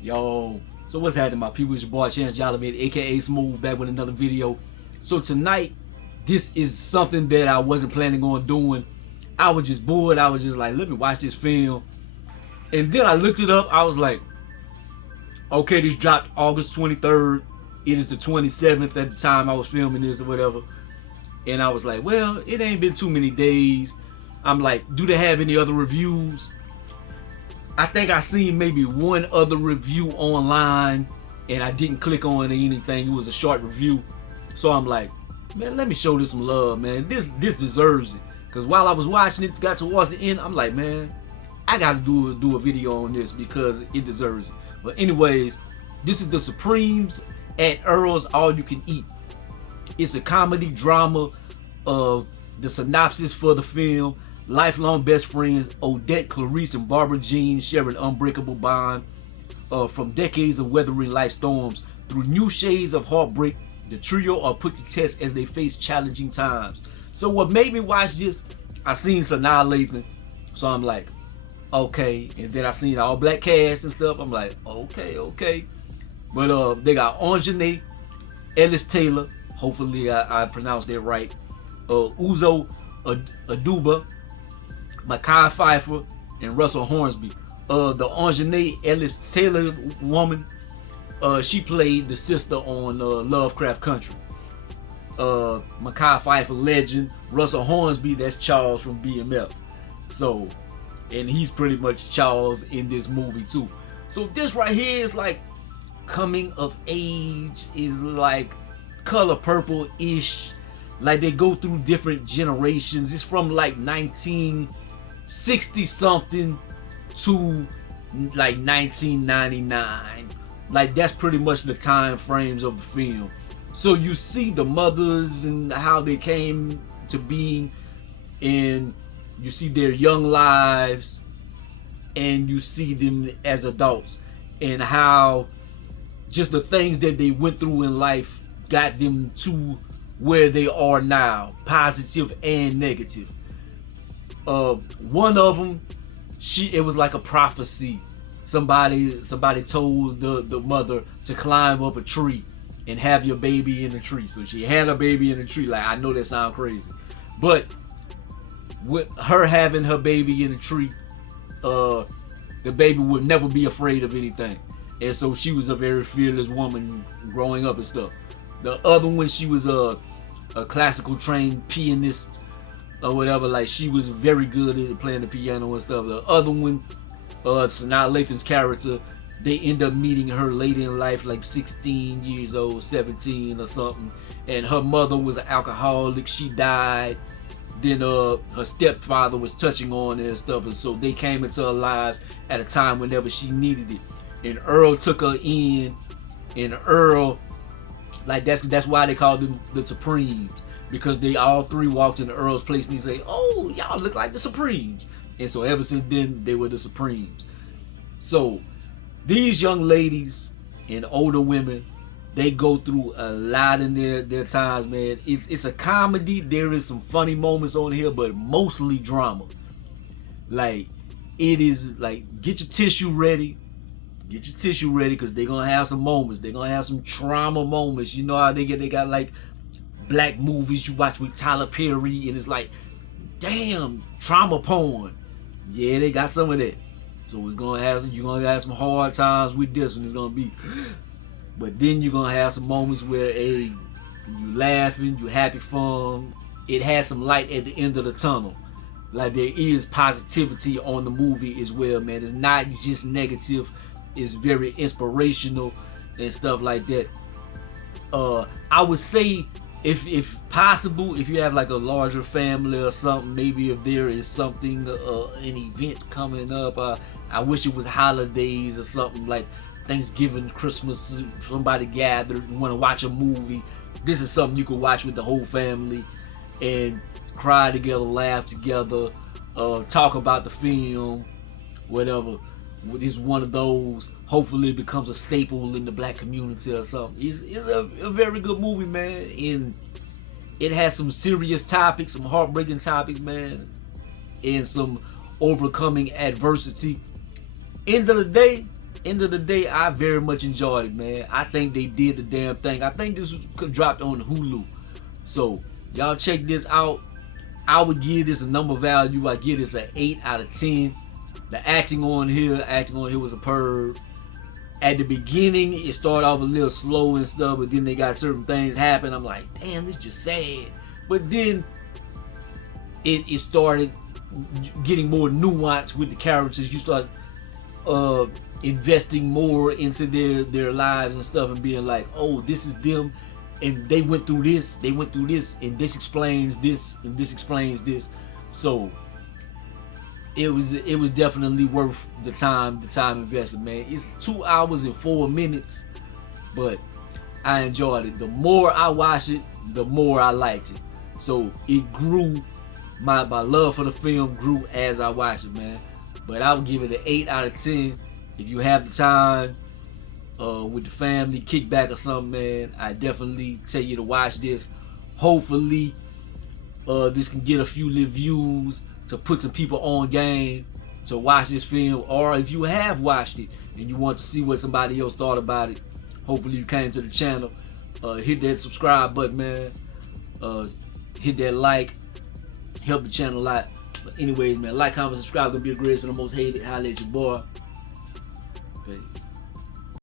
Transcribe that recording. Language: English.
Yo, so what's happening, my people? It's your boy Chance Jolly, aka Smooth, back with another video. So tonight, this is something that I wasn't planning on doing. I was just bored. I was just like, let me watch this film. And then I looked it up. I was like, okay, this dropped August 23rd. It is the 27th at the time I was filming this or whatever. And I was like, well, it ain't been too many days. I'm like, do they have any other reviews? I think I seen maybe one other review online and I didn't click on anything. It was a short review. So I'm like, man, let me show this some love, man. This deserves it. Because while I was watching it, got towards the end, I'm like, man, I gotta do a video on this because it deserves it. But anyways, this is the Supremes at Earl's All You Can Eat. It's a comedy drama. The synopsis for the film: lifelong best friends Odette, Clarice, and Barbara Jean share an unbreakable bond. From decades of weathering life storms through new shades of heartbreak, the trio are put to test as they face challenging times. So what made me watch this, I seen Sanaa Lathan, so I'm like, okay. And then I seen all black cast and stuff. I'm like, okay. But they got Anjanae, Ellis Taylor, hopefully I pronounced that right, Uzo Aduba, Mekhi Phifer, and Russell Hornsby. The Anjanae Ellis Taylor woman, she played the sister on Lovecraft Country. Mekhi Phifer, legend. Russell Hornsby, that's Charles from BMF. So, and he's pretty much Charles in this movie too. So this right here is like coming of age, is like Color Purple-ish. Like they go through different generations. It's from like 1960 something to like 1999. Like that's pretty much the time frames of the film. So you see the mothers and how they came to being, and you see their young lives, and you see them as adults, and how just the things that they went through in life got them to where they are now, positive and negative. One of them, it was like a prophecy. Somebody told the mother to climb up a tree and have your baby in the tree. So she had her baby in the tree. Like, I know that sounds crazy, but with her having her baby in the tree, the baby would never be afraid of anything. And so she was a very fearless woman growing up and stuff. The other one, she was a classical trained pianist or whatever. Like, she was very good at playing the piano and stuff. The other one, Sanaa Lathan's character, they end up meeting her later in life, like 16 years old, 17 or something. And her mother was an alcoholic. She died. Then her stepfather was touching on her and stuff. And so they came into her lives at a time whenever she needed it. And Earl took her in. And Earl, like that's why they called them the Supremes, because they all three walked into Earl's place and he said, oh, y'all look like the Supremes. And so ever since then, they were the Supremes. So these young ladies and older women, they go through a lot in their times, man. It's a comedy. There is some funny moments on here, but mostly drama. Like, it is like, get your tissue ready. Get your tissue ready, because they're going to have some moments. They're going to have some trauma moments. You know how they got like black movies you watch with Tyler Perry, and it's like, damn, trauma porn. Yeah, they got some of that. So you're going to have some hard times with this one. It's going to be, but then you're going to have some moments where, hey, you laughing, you happy fun. It has some light at the end of the tunnel. Like, there is positivity on the movie as well, man. It's not just negative. It's very inspirational and stuff like that. I would say, if possible, if you have like a larger family or something, maybe if there is something, an event coming up, I wish it was holidays or something like Thanksgiving, Christmas, somebody gathered and want to watch a movie. This is something you could watch with the whole family and cry together, laugh together, talk about the film, whatever. It's one of those. Hopefully it becomes a staple in the black community or something. It's a very good movie, man. And it has some serious topics, some heartbreaking topics, man, and some overcoming adversity. End of the day, end of the day, I very much enjoyed it, man. I think they did the damn thing. I think this was dropped on Hulu. So y'all check this out. I would give this a number value. I give this an 8 out of 10. The acting on here was superb. At the beginning, it started off a little slow and stuff, but then they got certain things happen. I'm like, damn, this just sad. But then it started getting more nuance with the characters. You start investing more into their lives and stuff, and being like, oh, this is them, and they went through this, and this explains this, and this explains this. So it was definitely worth the time invested, man. It's 2 hours and 4 minutes, but I enjoyed it. The more I watched it, the more I liked it. So it grew. My love for the film grew as I watched it, man. But I would give it an 8 out of 10. If you have the time with the family, kick back or something, man, I definitely tell you to watch this. Hopefully, this can get a few little views to put some people on game to watch this film. Or if you have watched it and you want to see what somebody else thought about it, hopefully you came to the channel. Hit that subscribe button, man. Hit that like. Help the channel a lot. But anyways, man, like, comment, subscribe. Gonna be the greatest and the most hated. Holla at your boy.